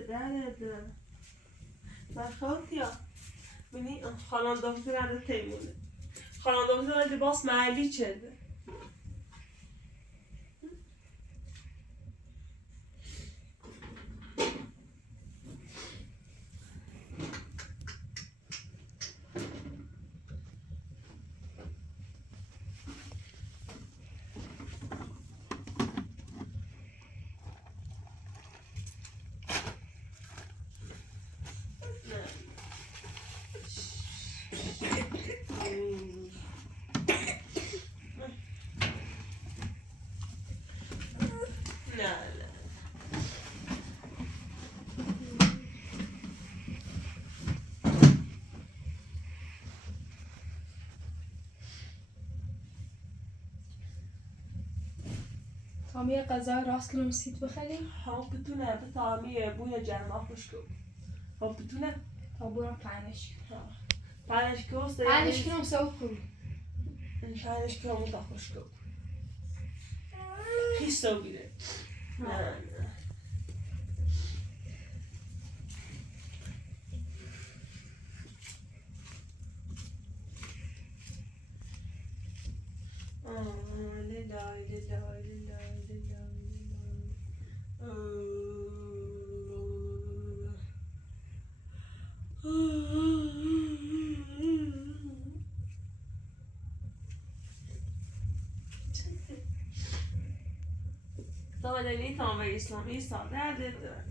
درد برخواد بینی خانم دکتر تیمونه خانم دکتر لباس محلی چده طعمی غذا راست کنم سیت بخری؟ ها بتونه به طعمی بوی جرما خوش کن ها بتونه تا برم پنش پنش کوست پنش کنم سوق کنم پنش کنم تا خوش کن خیستو بیره نه دادنی تامه اسلامی ساده داره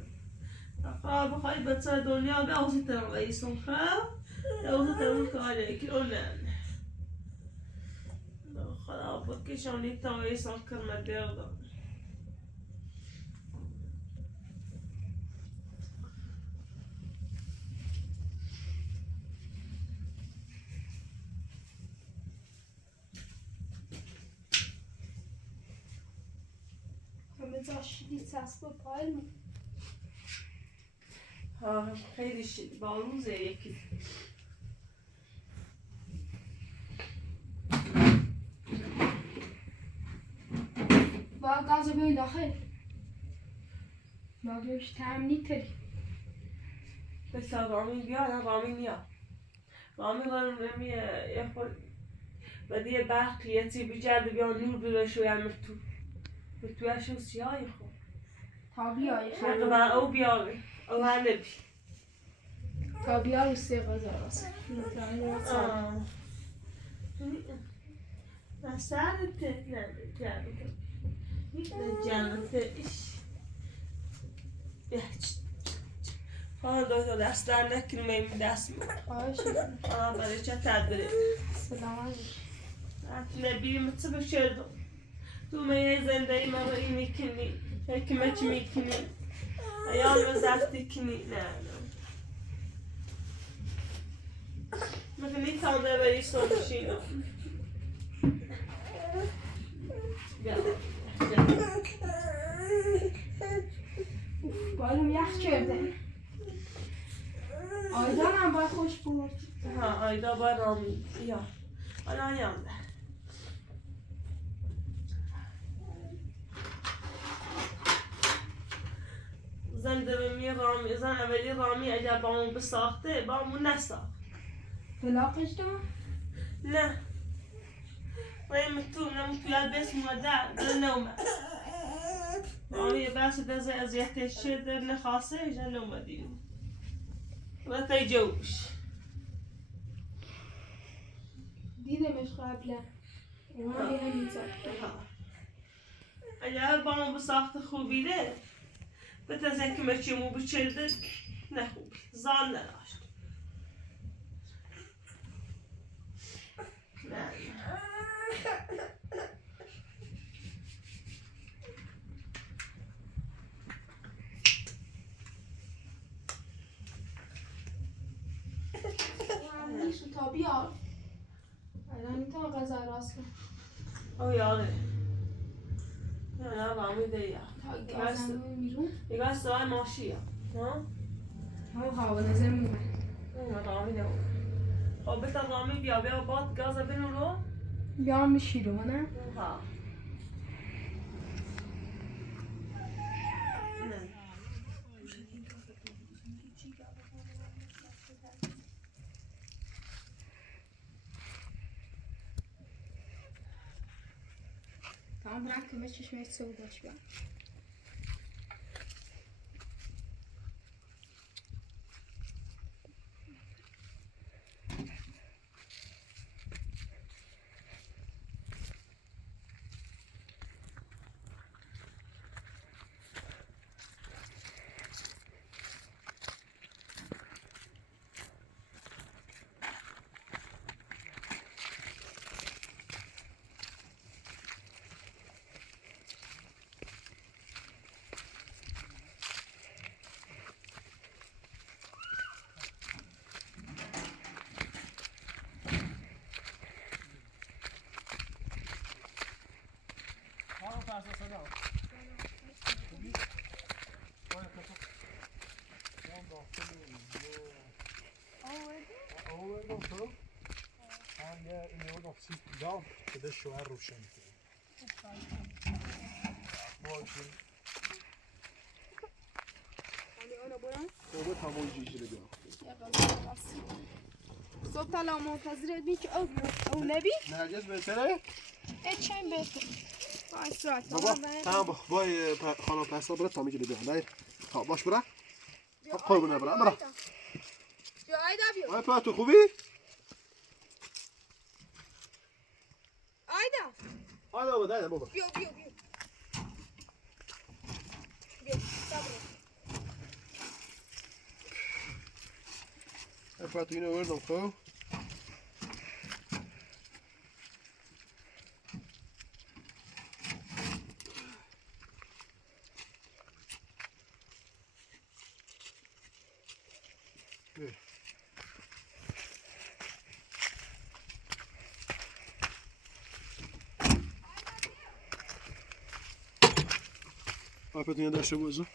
خب بخوای بچه دنیا به اوضاع تامه اسلام خب اوضاع تامه کاره که اونه خدا بکشانی تامه اسلام کرمه دیردم شدید چسب پایل ها خیلی شدید با روزه یکی با گاز بیاین داخل با بیاش تعمینی تری بس رامین بیا نه رامین بیا رامین یه خود و دیگه برقیتی بجرد بیا نور بیرشو یعنی تو تویشو سیاهی خود تا بیایی خود او بیاری او هر نبی تا بیاری سه غذا راست نه سرته نه جمعته ایش ها دکتر دست در نکنیم این دست برای چه تدبیره سلام علیکم نبیم چه بشردم تو میه زندگی ما رو این میکنی حکمت میکنی ایام وزرتی کنی نه میکنی تانده بری سومشینم بالم یخ کرده آیدا هم باید خوش بود ها آیدا باید رامی یا آنها یانده زن دومی رامی زن اولی رامی اگر با اون بساخته با اون نساخت فلاقش دار؟ نه ولی تو نموتویل بس مادر در نومه رامی بس دزه ازیتش در نخواسته ایجا نومه دیم و تا جوش دیدمش قبلا اومدی همین زد اگر با اون بساخته خوبیده به تزه که مچیمو بچرده نه خوبی زان نداشت نه نیست تا بیار الان میتونم غذا راست کنم او یاره نه رامی دیا یگاه سوال ماشیه همون خواب نظر میمونه رامی نمونه خب بتا رامی بیا باد گاز بینو رو بیام میشی رو نه؟ ها عمرك كمش چشمش سوداش بیان كده الشعار روشن صوبت همون جيجي اللي بيها صوت على منتظر بيك او نبي نرجس بهتره؟ چند بهتر آسرات بابا تمام باي خانم پسا برات تا میگه بیا نه خب باش برا قربونه برا بیا آیدا بیا آی تو خوبی؟ آیدا آیدا بابا بیا صبر تو اینو وردم خب Опять дальше возу.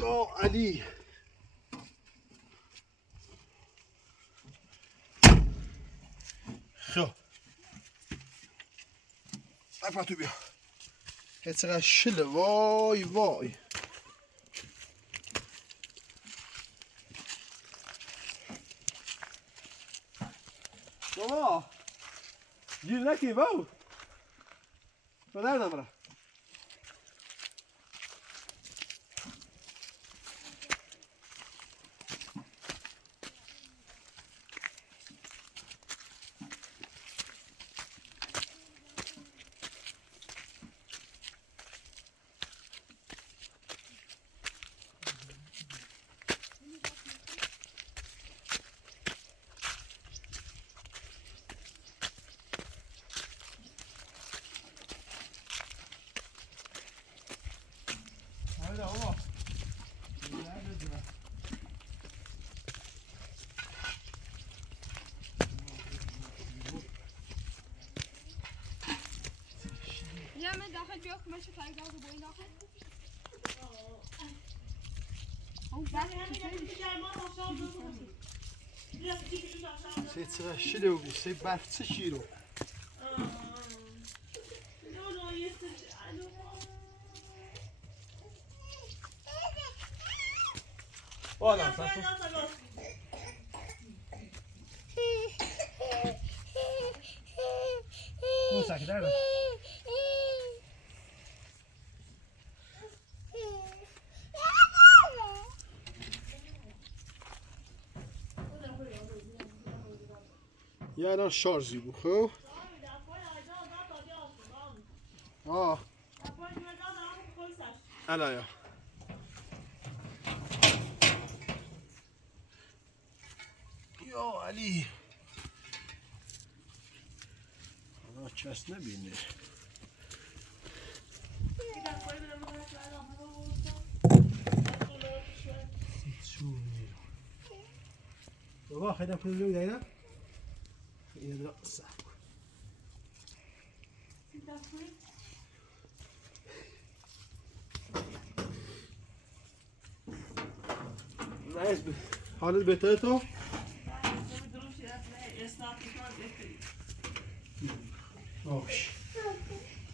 يا علي خو опять بیا هتر شل وای بابا گیر نکی باو به دردم بره یا من داخل بیا کمش فردا رو بوی داخل سه چرا شلو بی سه برف شیرو والا موسى كده یا الان شارژی بود خب الا یا علی حالا کس نبینه بابا خیلی کنیم رو دیدم یه در صحب نه حالت بهتره تو؟ باش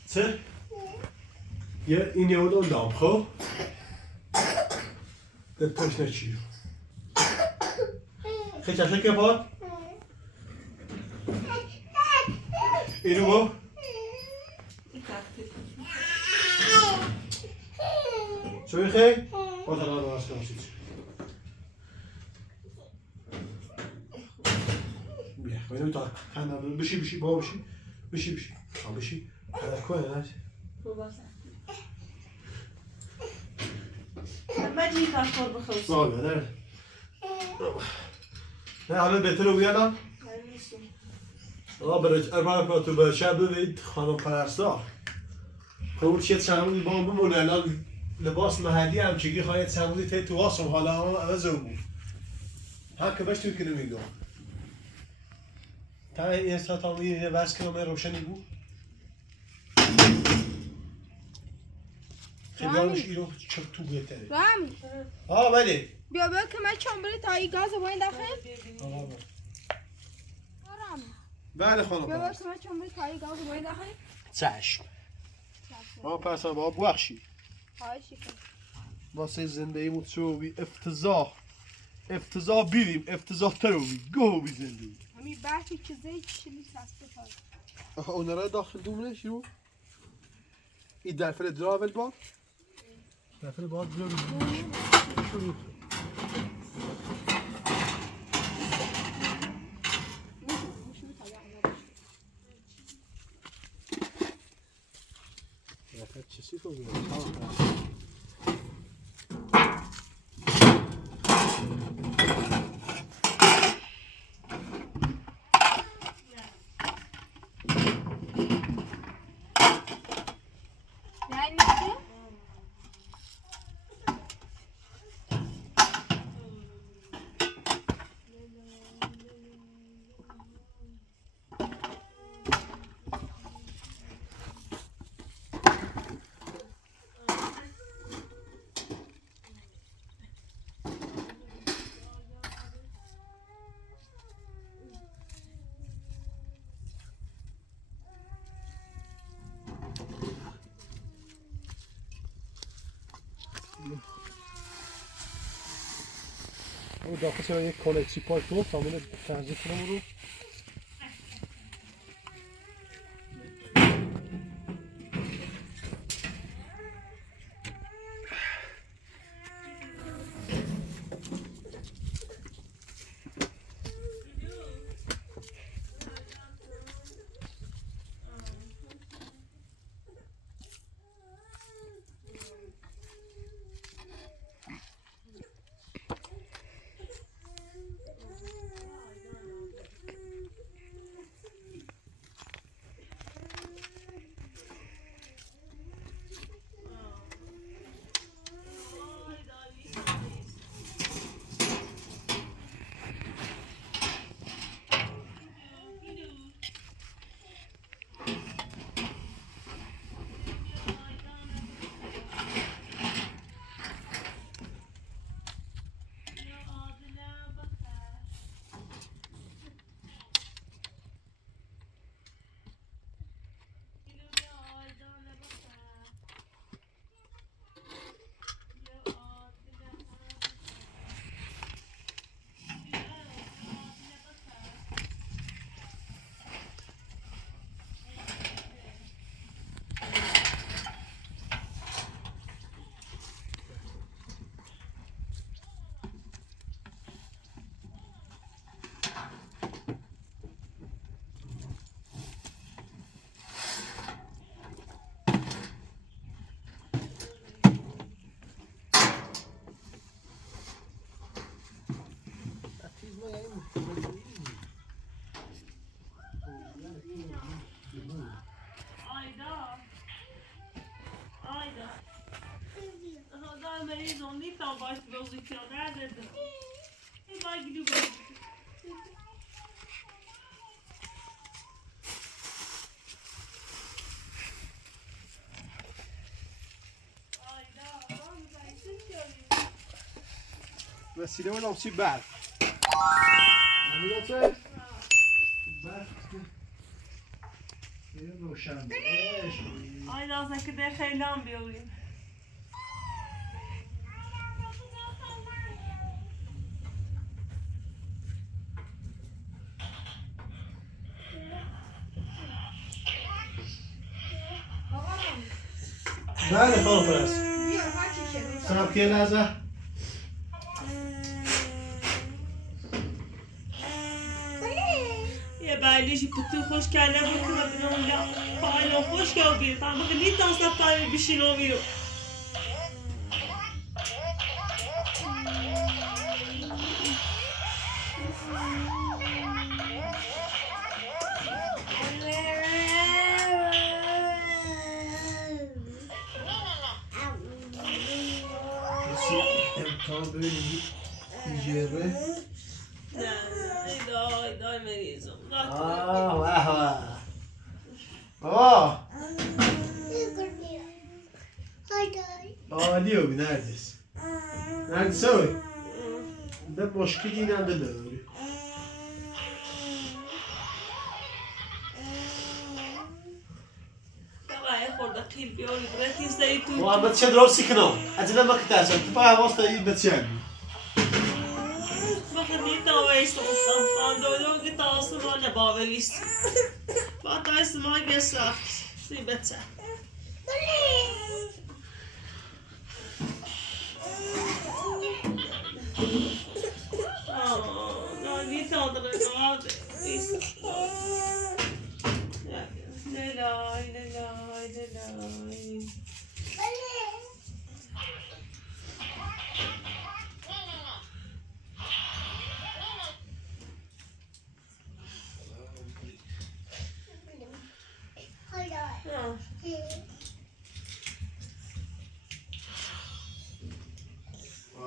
چه؟ یه این یه دام خب؟ دلتاش نچیو خیلی چشم که باد اینو با چوی خیلی با تنها رو راست کنم بیا باید تا خندم بشی با بشی بشی کنه نشی ما جی کار بخوست نه نه حالا بهتر رو بیادم برای ارمان تو به شب ببینید خانم پرستار خب چیت سمودی با هم بمونه الان لباس محلی هم چگی خواهید سمودی تی تو واسم حالا هم عوض رو بود ها که باش توی کنه میگم تا این ساعت هم یه وز کنم روشنی بود خیلی دارمش ایرو چه تو بهتره رامین بله بیا که من چنبری تا این گاز باید داخل رامین بله خانم بیا که من چنبری تا این گاز باید داخل چشم پس با بخشی خواهشی کن واسه زندگی متشوی افتضاح بیریم افتضاح تروی گو بی زندگی همین برفی که زید چیلی سسته تازه اون را داخل دومنه شروع این درفل دراول باد درفل باد شروع چیزی تو اون داخل سر یک کالکسی پاک رو کامل تنظیم کنم رو meriz om niet al wat wil ik jou daar zetten. Ik maak je nu وسیله و لامسی برف نمیدونم برف یه روشن آی دازن که ده خیلی هم بیاریم بله خانم پرست. بیار هر چی کنی. صبر که لحظه. یه بعلیشی پتو خوش کرده بکنه بینم یا پایلا خوش که بیر تا بگه نیت دسته پایل بشینو بیرو امتحان ببینید یجره نه ایدای مریضم آه واه آه عالی اوی نرگس نرگس اوی ده مشکلی نداره خورده قیل بیاری برای زی تو محمد چه درستی کنم عجله ما که ترسم تو پای حواست این بچه بخیر نیت آویست خان دولو که تاسو ما نباوریست با تایست ما گسه سی بچه نیت آدره نواده لای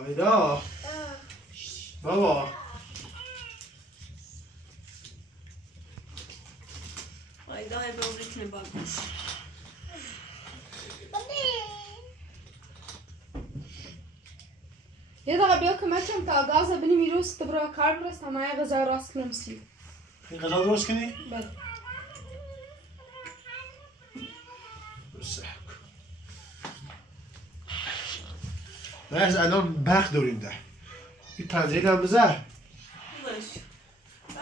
آیدا بابا آیدا های به اون ریتنه باگوش یه دقیقه بیا کمکم تا گاز بینی میروز تو برای کار برست همه یه غذا راست کنم سی این غذا درست کنی؟ بله نرز الان برق داریم ده این پنجره هم بزر باش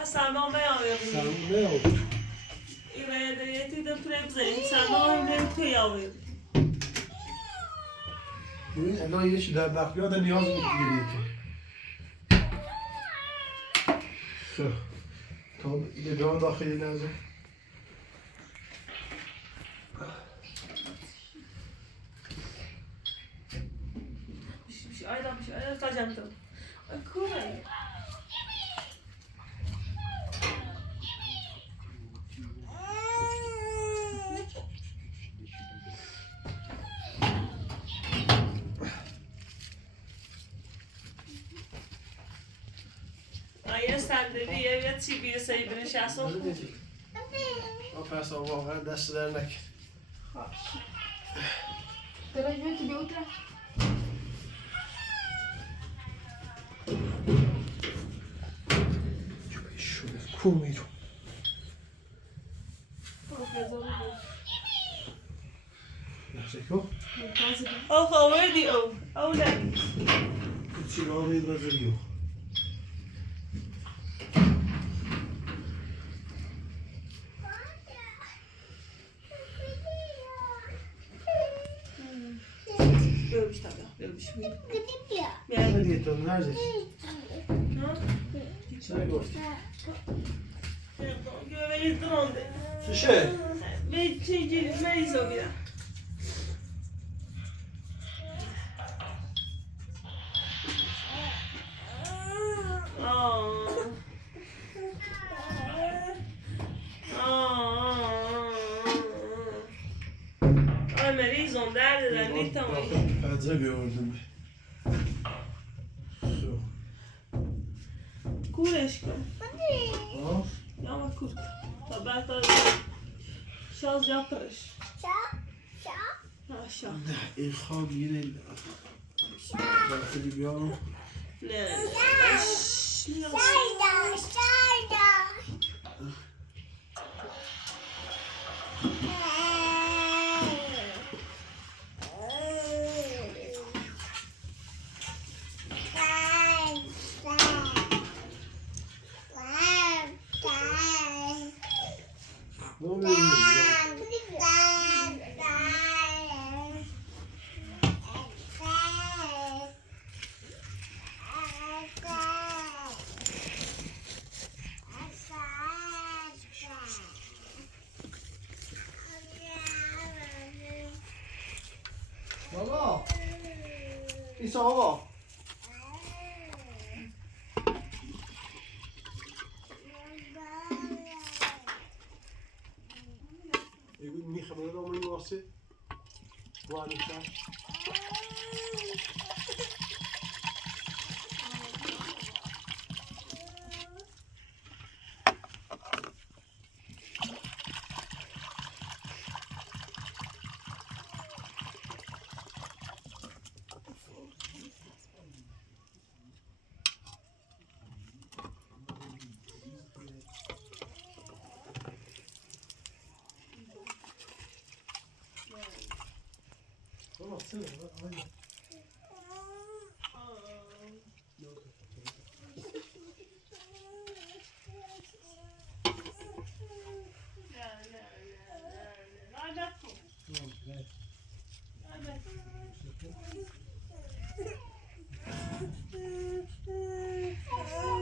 بس سرما بیاویم سرمون نیاورد این یه توی دم توی بزنیم سرما هم توی آویم ببین الان یه چی در برق بیاد نیاز میگیری که خب تا اینه بیان داخلی لحظه آیدا تا جمع کوره یه صندلی یه چی بیه سایی بنشست پس واقعا دست در نکن درای بیتی بیا اتره شده کو میرو لحظه کو اوه آوردی او نه چی رو آمید رزلیو ببیش تا ببیش نه دیگه تو نرزش چه گفتی؟ ببینید درانده چشه؟ مریضو بیرم مریضم درد دارم نیتم پنجه بیاوردم کورش کن آه؟ یا ما کور تا بعد تا شاز جا پرش شا نه این خواب یه وقتی بیارم نه ایسا بابا میخوام رو من واسه وانی شد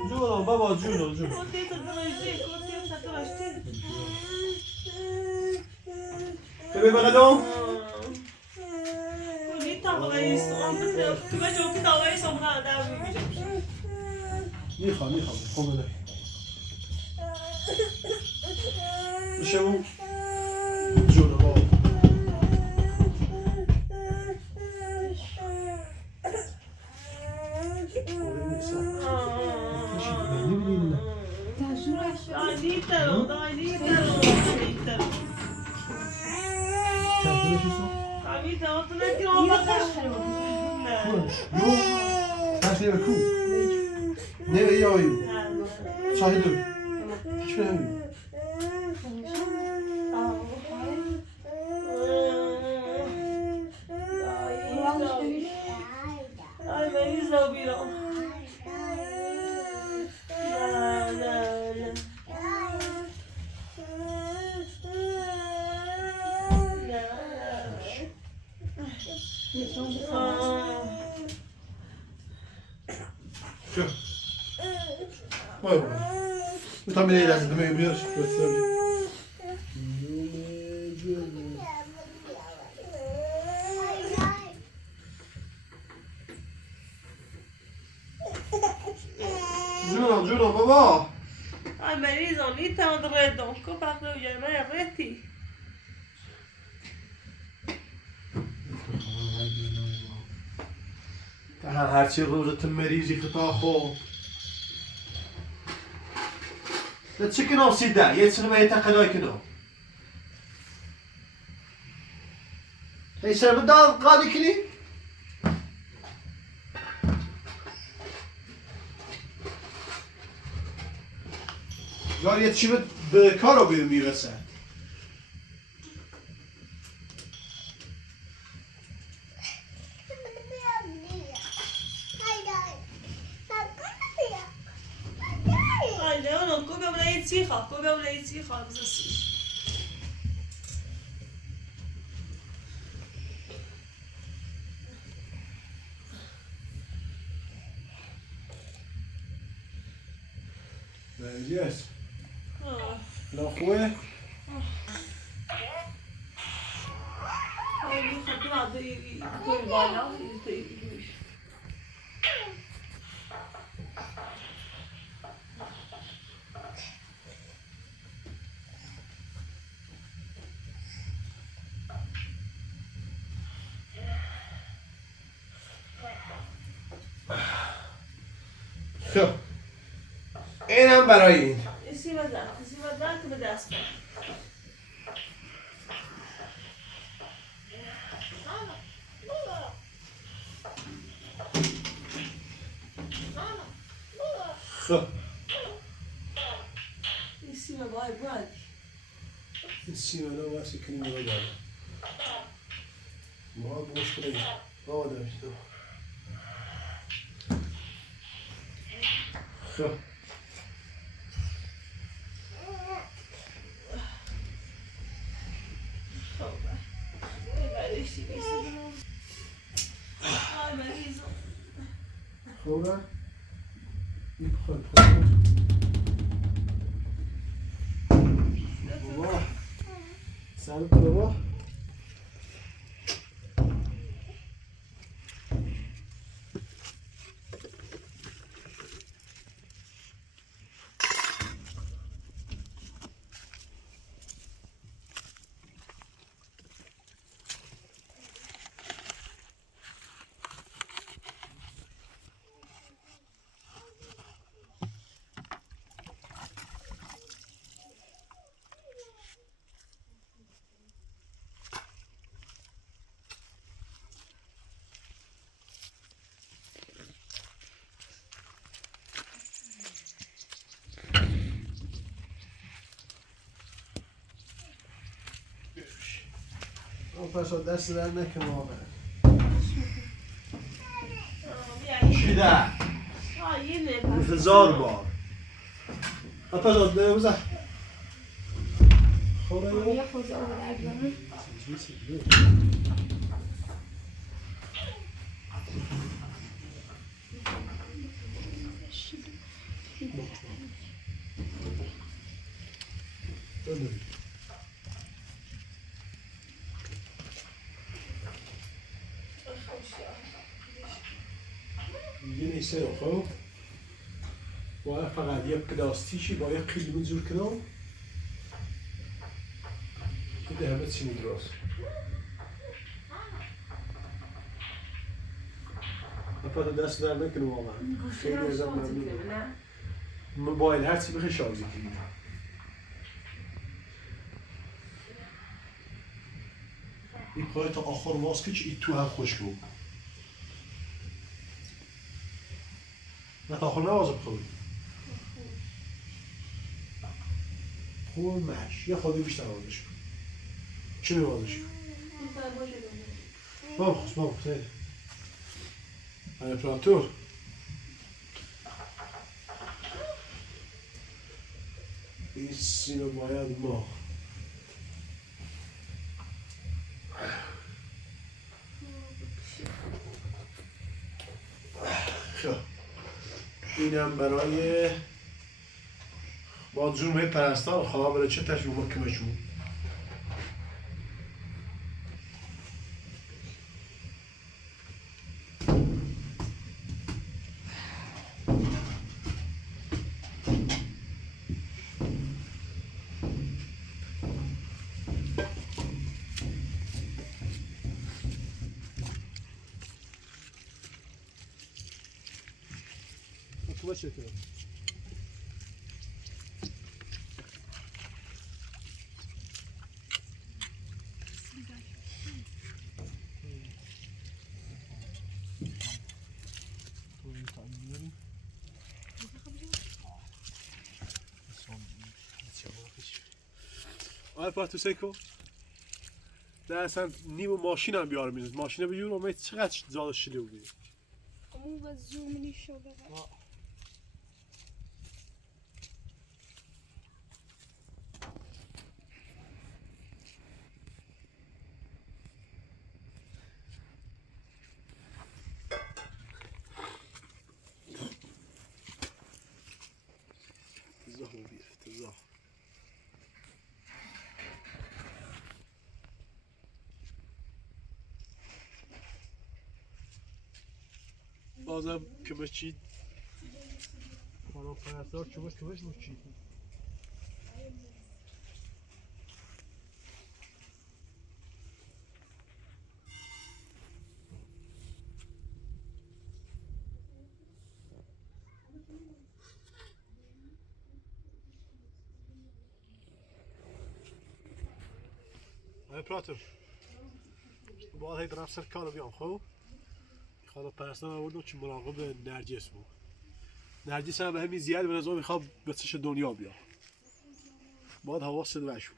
جونم بابا جونم ببین بقدم میخوام خوب بده میشه اون جونم بابا تاثیر کو نه یایو شاهدم چه نمی Ay, me hizo viro. شو وای وای میتونم میره لازم دمه بیارش جونم بابا Ay, me hizo ahorita un reto. ¿Qué pasó? Ya no hay reti. هرچی روزت مریضی خطا خو ده چی کنم سیده یه چنو باید تقدای کنم هی سر بدال قادی کنی یار یه چی به کارو بیرون میرسه Ay, Leono, koga mne je ciha, zasiš. Yes. لا خوبه؟ Ay, mi hija, hadi koy bana, izleyebilmiş. خب اینم برای این Isi vada که به دست بر. خب Isi me baj bradi. این سیمه ها باسی کنیم رو داره ما بوش کنیم آدم شد خب خوبه؟ این خود بابا سلام بابا پس دست در نکنه واقعا بیا چی ده؟ یه انتظار بار پس بزن خوره یه خوزه رو بردارم دیگه نیسته خب باید فقط یه پلاستیشی با یه قیلمی جور کنم که همه چی میدراست اپا دست در نکنم واقعا خیلی ازت ممنونم موبایل هرچی بخوای شارژ کنی این پای تا آخر واس که چی تو هم خوش بود نه تا آخر نوازم خوبی خوب مش یه خودی بیشتر وازش کن چی میوازش کن؟ بابا سید منیپولاتور این سینو باید ما خب اینم برای با جمعه پرستار خدا بره چه تشویق کمشون تو باشه تو آره پاتو سیکو نه اصلا نیم ماشین هم بیار میزد ماشین بیار امید چقدر زاد شده بودی اون و زوم شده افتضاح مبیر افتضاح بازم کمش چید خانم پرستار کمش مچید پراتر باید هی برم سر کارو بیام خب خانم پرستار آوردم چون مراقب نرجس بود نرجس هم به همین زیاد به نظر میخواد به چش دنیا بیا باید حواست باشه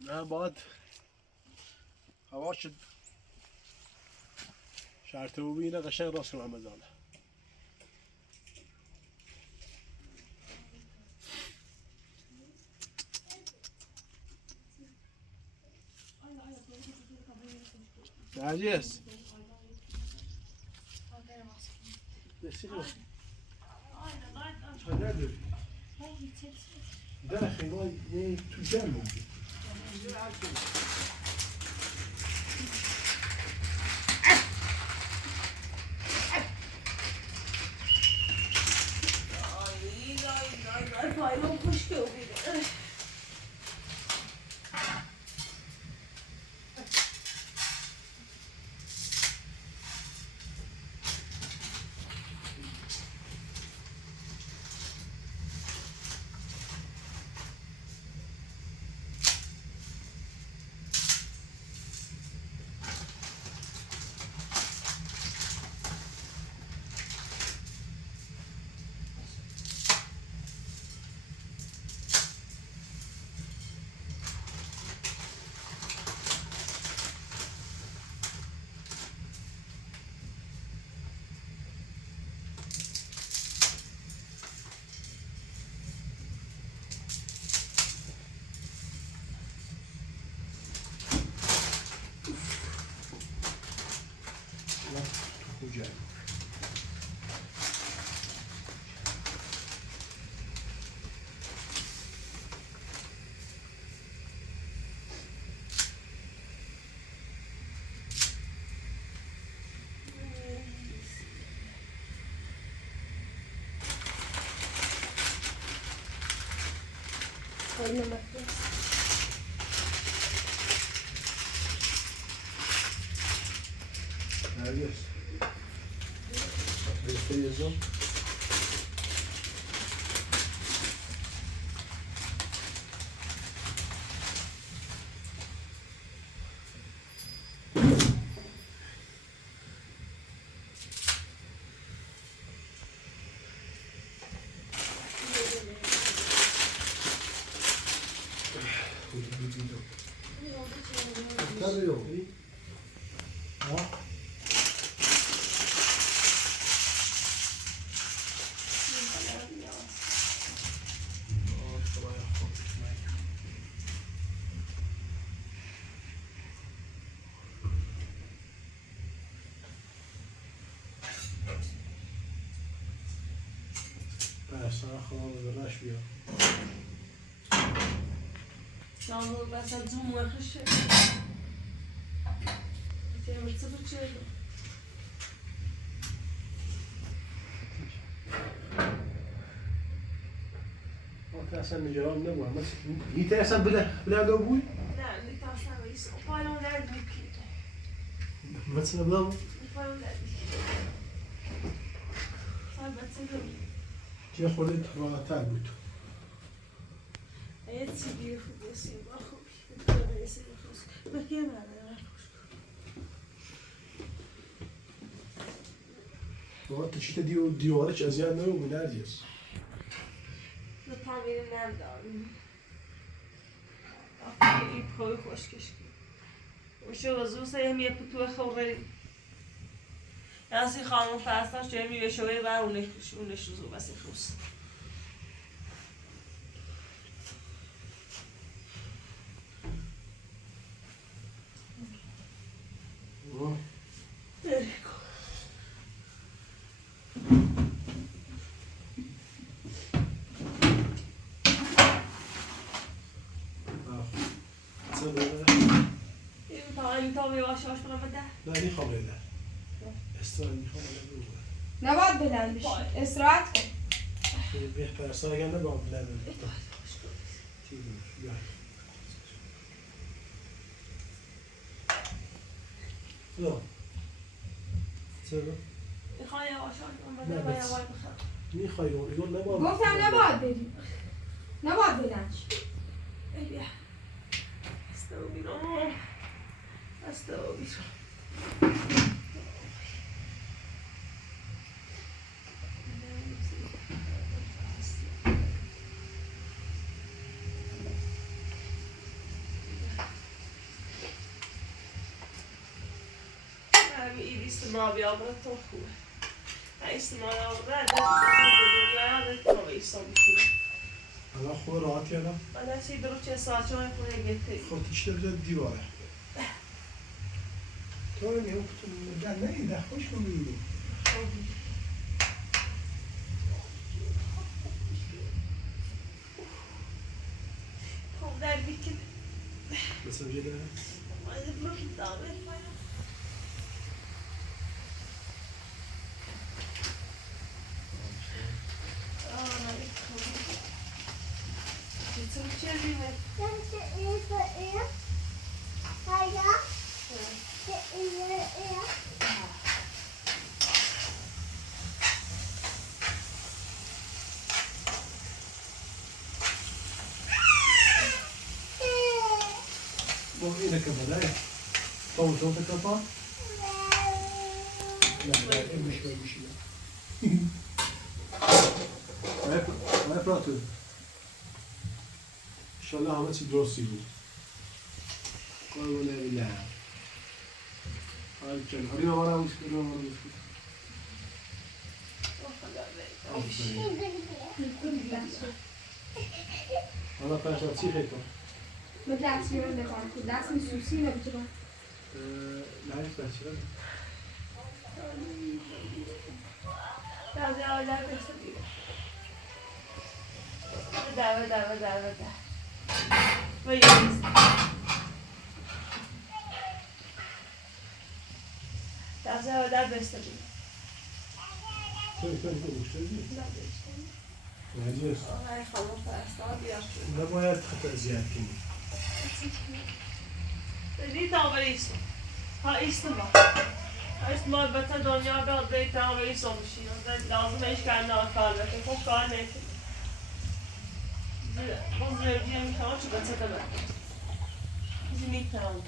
نه باید هواش شرط ببینه قشنگ راست کنم بزنه نرجس بسیار چه نداری؟ در خیلی نه تو جمع بود پایلون خشکه و بیده کجایی؟ خیلی نمکی Narges. Este y eso. Tabii yok. Ha? Sana خواهم براش بیا. شامل بس از زوم وخشه. چه مرتبط چه؟ ما اصلا نجار نبود. مثل هیت اصلا بلند بود؟ نه نیت اصلا ویس. پایون درد میکنه. مثل بلند؟ پایون درد میکنه. سال بچه چه خورده راحت‌تر بود. ایت سیگی خوب است. با خوبی. بله سیگی خوب. بکیه بله. ما تشیت دیوارش اذیت نمی‌کنه Narges. پامیر ندارم. آخه این پای خشکش کرد. وشو وزوس یه پتو خوری. یعنی خانم فرستاش چه می‌بشه و اونش روزو بس خوس. این تا می‌واشه آش برام بده. نه میخوام بده. استراحت میخوام بده. نباید بلند بشی استراحت کن بهتر است اگر نباید بلند بده. بیا. نه. چرا؟ میخوای یواش آش برام بده و یواش بخوام. میخوای اون نباید. گفتم نباید بری نباید بلند شی ای بیا. استو بیرون. استو بیرون. ما بیابرد تو خوبه. ایستمان آورد دنیا تو ایستان میکنه. الان خوب راحت کردم. من دستی درو چه ساعت چون خونه گیتی. خب تیشته بذار دیواره. تو میگم تو در نه خوش می‌بینی. خب در بیکن. مثلا چه داره؟ من برو دامه پایین. اینه که بده تو کپا نه این میشه ما پراتو انشالله همه چی درستی بود قربونه بالله حال کن هری ما را مشکل حالا فرشاد چی خیلی کن به دست میرون نگاه کن دست میسوسی نمیتونم نه هیچ بچه بعضی آدم بسید بده و یکیست بعضی آدم بسید نرجس آقای خانم فرستاد بیار نباید خط اذیت کنی بدید تا ایستم ها ایستم ایست ما البته دنیا بیاد بیت هم ایستم بشین لازم ایش کنه کار بکن خب کار نکن باز زرگی میخوام چه بچه ده بکن چیزی میکنم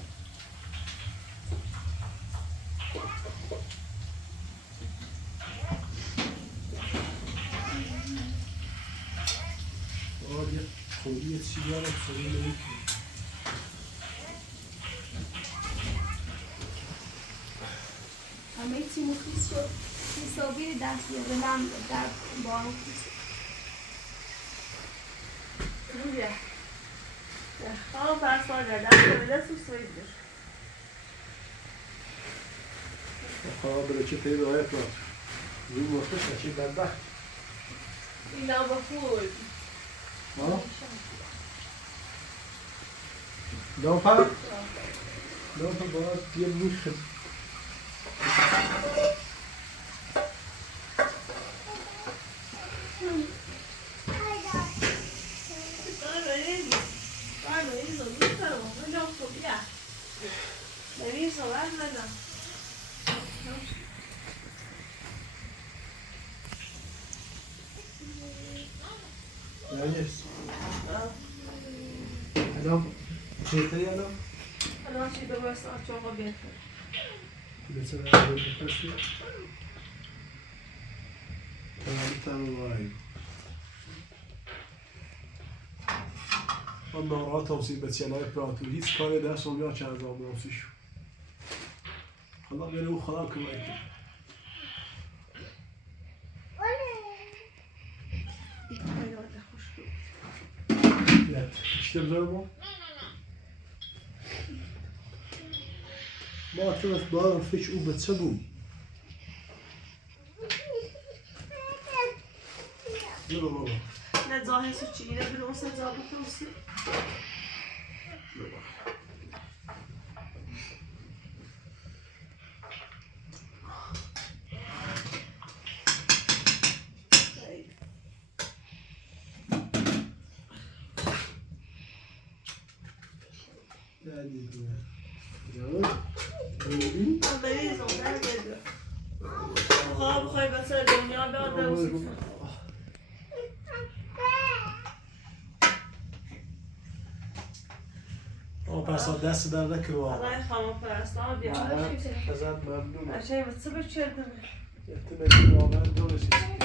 آره خوری سیگار سری نمیکنی همه چی مخیص شد حسابی دست یادم در بانک بیا خانم فرستاد دست بده سوسوید بشه خواهم بره چه تایی رایت را روی مختش نشید بدبخت اینا با فول دامپر باید یه موش نرجس الان چه تایی الان؟ الان چی درست آچاقا بیتر مثل این بپرسی تمام وای من ناراحتم سی بچه‌های پراتو هیچ کاری دست اونجا چه از آن شو خدا بره او خدا کمک کنه نه işte بذارم ما طرف بارم فيش او بتسبوم يلا بابا نه ظاهر سو چی ایره بلو اون سزا بفروسی خواه بخوای بسر دنیا بیاده و پس دست در نکنه آقای خانم فرستاد بیا ازت ممنونم اشای بسه بچردمه احتمالی واقعا درستی